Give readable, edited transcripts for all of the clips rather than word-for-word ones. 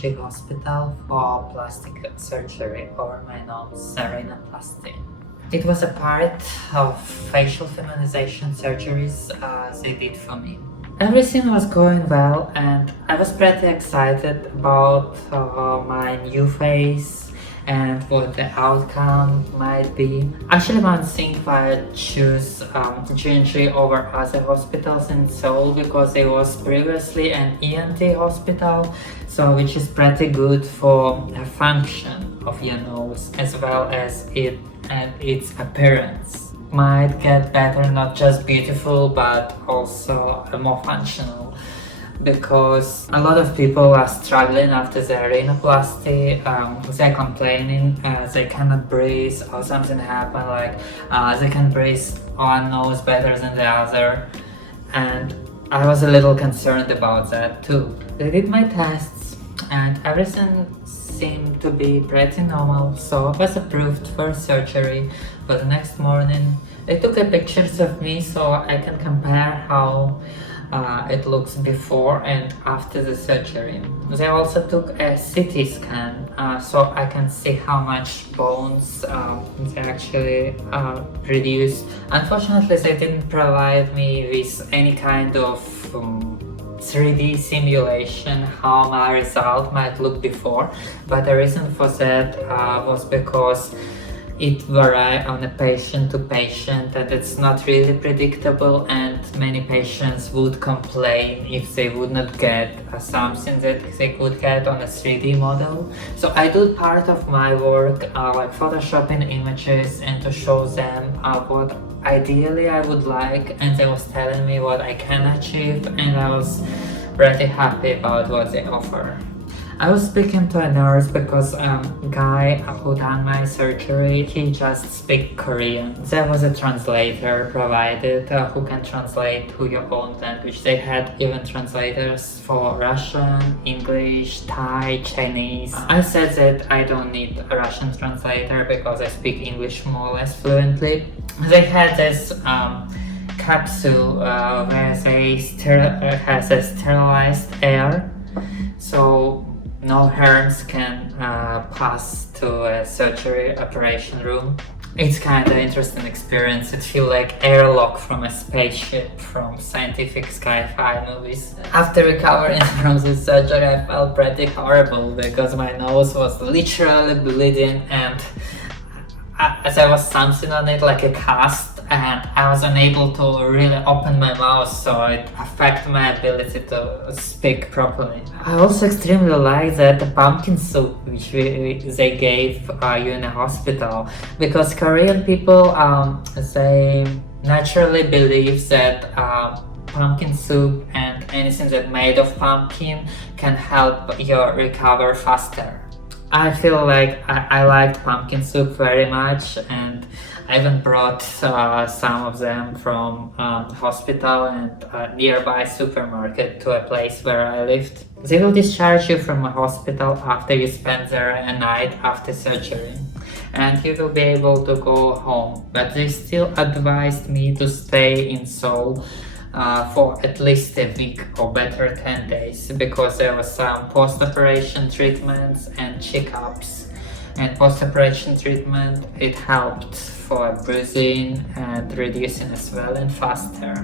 GNG hospital for plastic surgery over my nose, rhinoplasty. It was a part of facial feminization surgeries they did for me. Everything was going well and I was pretty excited about my new face and what the outcome might be. Actually, one thing why I choose GNG over other hospitals in Seoul because it was previously an ENT hospital, so which is pretty good for the function of your nose as well as its appearance. Might get better, not just beautiful but also more functional, because a lot of people are struggling after their rhinoplasty. They're complaining they cannot breathe or something happened, like they can breathe one nose better than the other, and I was a little concerned about that too. They did my tests and everything seemed to be pretty normal, so I was approved for surgery. But the next morning they took pictures of me so I can compare how it looks before and after the surgery. They also took a CT scan so I can see how much bones they actually reduced. Unfortunately, they didn't provide me with any kind of 3D simulation how my result might look before, but the reason for that was because it varies on a patient to patient and it's not really predictable, and many patients would complain if they would not get something that they could get on a 3D model. So I do part of my work like photoshopping images and to show them what ideally I would like, and they was telling me what I can achieve, and I was pretty happy about what they offer. I was speaking to a nurse because guy who done my surgery, he just speak Korean. There was a translator provided who can translate to your own language. They had even translators for Russian, English, Thai, Chinese. I said that I don't need a Russian translator because I speak English more or less fluently. They had this capsule where they has a sterilized air, so no germs can pass to a surgery operation room. It's kind of interesting experience. It feels like airlock from a spaceship from scientific sci-fi movies. After recovering from this surgery, I felt pretty horrible because my nose was literally bleeding and there was something on it like a cast, and I was unable to really open my mouth, so it affected my ability to speak properly. I also extremely like that the pumpkin soup which they gave you in a hospital, because Korean people they naturally believe that pumpkin soup and anything that made of pumpkin can help you recover faster. I feel like I liked pumpkin soup very much, and I even brought some of them from hospital and nearby supermarket to a place where I lived. They will discharge you from a hospital after you spend there a night after surgery, and you will be able to go home. But they still advised me to stay in Seoul for at least a week or better 10 days, because there was some post-operation treatments and checkups. And post-operation treatment, it helped for bruising and reducing the swelling faster.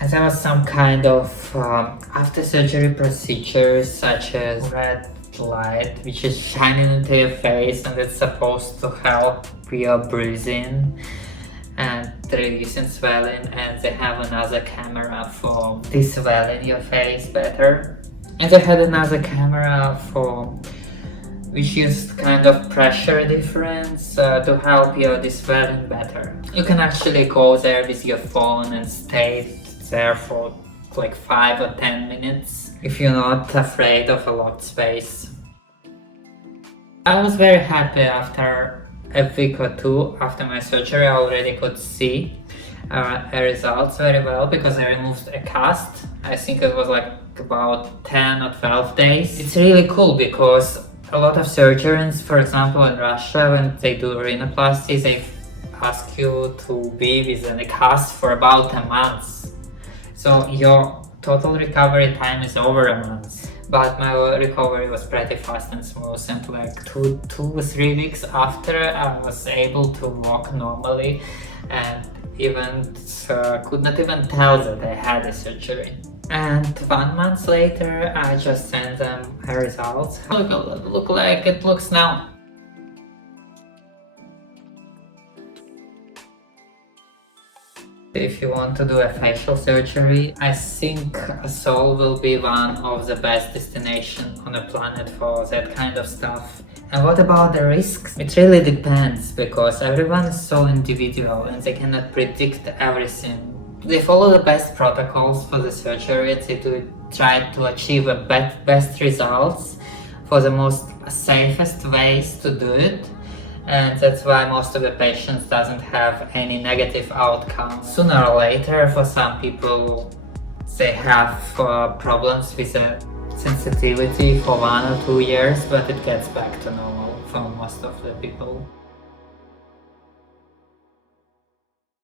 And there was some kind of after surgery procedures such as red light which is shining into your face, and it's supposed to help your bruising and reducing swelling, and they have another camera for de-swelling your face better. And they had another camera for which used kind of pressure difference to help your de-swelling better. You can actually go there with your phone and stay there for like 5 or 10 minutes if you're not afraid of a locked space. I was very happy after a week or two after my surgery. I already could see results very well because I removed a cast. I think it was like about 10 or 12 days. It's really cool because a lot of surgeons, for example in Russia, when they do rhinoplasty, they ask you to be within a cast for about a month. So your total recovery time is over a month. but my recovery was pretty fast and smooth, and like 2 or 3 weeks after I was able to walk normally and even could not even tell that I had a surgery. And 1 month later I just sent them my results. Look like it looks now. If you want to do a facial surgery, I think Seoul will be one of the best destinations on the planet for that kind of stuff. And what about the risks? It really depends, because everyone is so individual and they cannot predict everything. They follow the best protocols for the surgery. They do try to achieve the best results for the most safest ways to do it. And that's why most of the patients doesn't have any negative outcome. Sooner or later, for some people, they have problems with the sensitivity for 1 or 2 years, but it gets back to normal for most of the people.